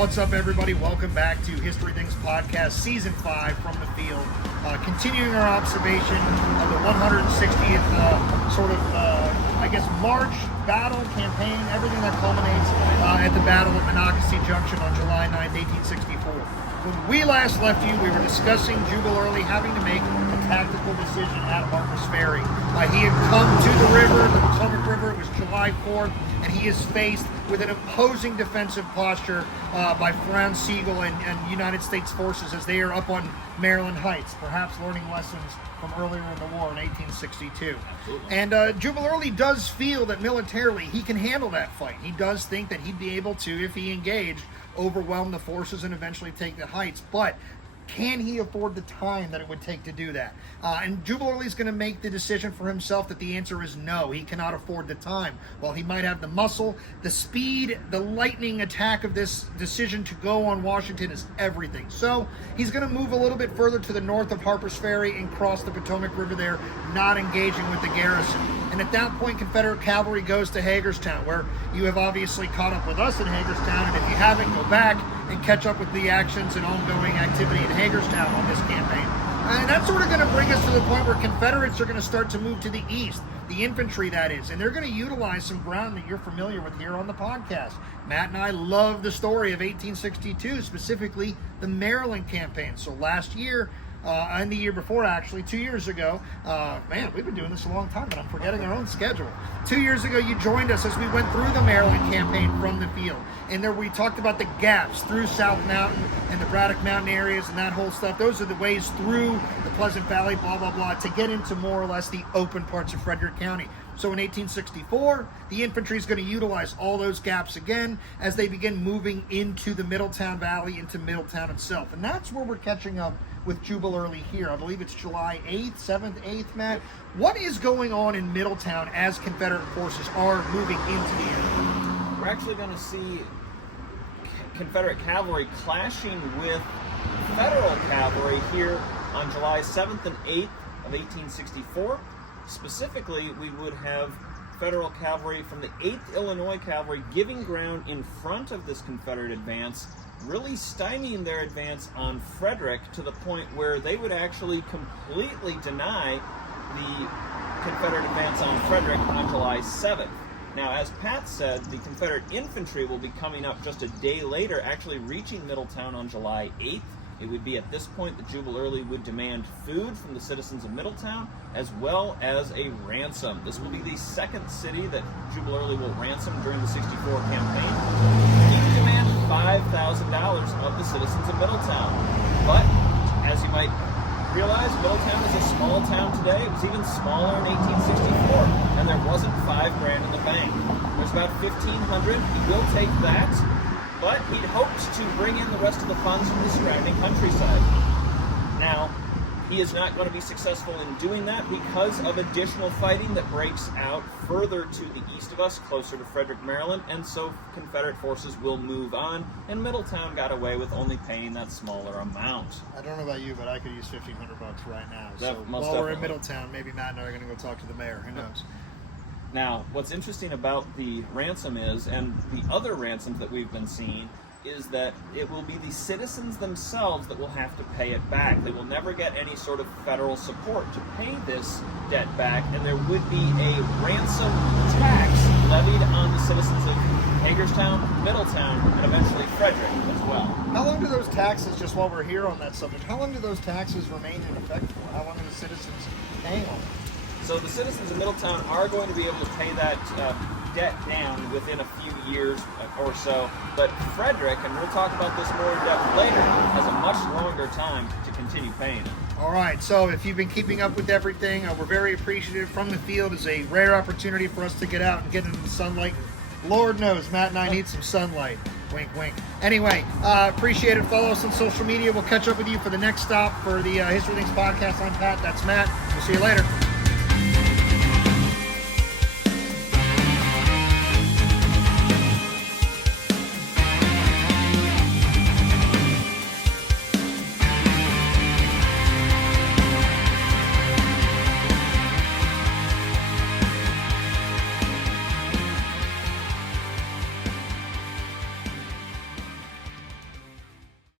What's up, everybody? Welcome back to History Things Podcast, Season 5 from the field. Continuing our observation of the 160th March battle campaign, everything that culminates at the Battle of Monocacy Junction on July 9th, 1864. When we last left you, we were discussing Jubal Early having to make a tactical decision at Harper's Ferry. He had come to the river, the Potomac River. It was July 4th, and he is faced with an imposing defensive posture by Franz Sigel and United States forces as they are up on Maryland Heights, perhaps learning lessons from earlier in the war in 1862. Absolutely. And Jubal Early does feel that militarily he can handle that fight. He does think that he'd be able to, if he engaged, overwhelm the forces and eventually take the heights. But can he afford the time that it would take to do that? And Jubal Early's going to make the decision for himself that the answer is no. He cannot afford the time. While he might have the muscle, the speed, the lightning attack of this decision to go on Washington is everything. So he's going to move a little bit further to the north of Harper's Ferry and cross the Potomac River there, not engaging with the garrison. And at that point, Confederate cavalry goes to Hagerstown, where you have obviously caught up with us in Hagerstown. And if you haven't, go back and catch up with the actions and ongoing activity in Hagerstown on this campaign. And that's sort of going to bring us to the point where Confederates are going to start to move to the east, the infantry that is, and they're going to utilize some ground that you're familiar with here on the podcast. Matt and I love the story of 1862, specifically the Maryland campaign. So last year, and the year before, actually, 2 years ago. Man, we've been doing this a long time, but I'm forgetting our own schedule. 2 years ago, you joined us as we went through the Maryland campaign from the field. And there we talked about the gaps through South Mountain and the Braddock Mountain areas and that whole stuff. Those are the ways through the Pleasant Valley, blah, blah, blah, to get into more or less the open parts of Frederick County. So in 1864, the infantry is going to utilize all those gaps again as they begin moving into the Middletown Valley, into Middletown itself. And that's where we're catching up with Jubal Early here. I believe it's July 8th, 7th, 8th, Matt. What is going on in Middletown as Confederate forces are moving into the area? We're actually going to see Confederate cavalry clashing with Federal cavalry here on July 7th and 8th of 1864. Specifically, we would have Federal cavalry from the 8th Illinois Cavalry giving ground in front of this Confederate advance, really stymieing their advance on Frederick to the point where they would actually completely deny the Confederate advance on Frederick on July 7th. Now, as Pat said, the Confederate infantry will be coming up just a day later, actually reaching Middletown on July 8th. It would be at this point that Jubal Early would demand food from the citizens of Middletown, as well as a ransom. This will be the second city that Jubal Early will ransom during the 64 campaign. He would demand $5,000 of the citizens of Middletown. But, as you might realize, Middletown is a small town today. It was even smaller in 1864, and there wasn't $5,000 in the bank. There's about $1,500. He will take that, but he'd hoped to bring in the rest of the funds from the surrounding countryside. Now, he is not going to be successful in doing that because of additional fighting that breaks out further to the east of us, closer to Frederick, Maryland, and so Confederate forces will move on, and Middletown got away with only paying that smaller amount. I don't know about you, but I could use $1,500 right now. So most while we're in definitely. Middletown, maybe Matt and I are going to go talk to the mayor. Who knows? Now, what's interesting about the ransom is, and the other ransoms that we've been seeing, is that it will be the citizens themselves that will have to pay it back. They will never get any sort of federal support to pay this debt back, and there would be a ransom tax levied on the citizens of Hagerstown, Middletown, and eventually Frederick as well. How long do those taxes, just while we're here on that subject, how long do those taxes remain in effect for? How long are the citizens paying on them? So the citizens of Middletown are going to be able to pay that debt down within a few years or so, but Frederick, and we'll talk about this more in depth later, has a much longer time to continue paying it. All right, so if you've been keeping up with everything, we're very appreciative. From the field is a rare opportunity for us to get out and get into the sunlight. Lord knows, Matt and I need some sunlight. Wink, wink. Anyway, appreciate it. Follow us on social media. We'll catch up with you for the next stop for the History Things podcast. I'm Pat. That's Matt. We'll see you later.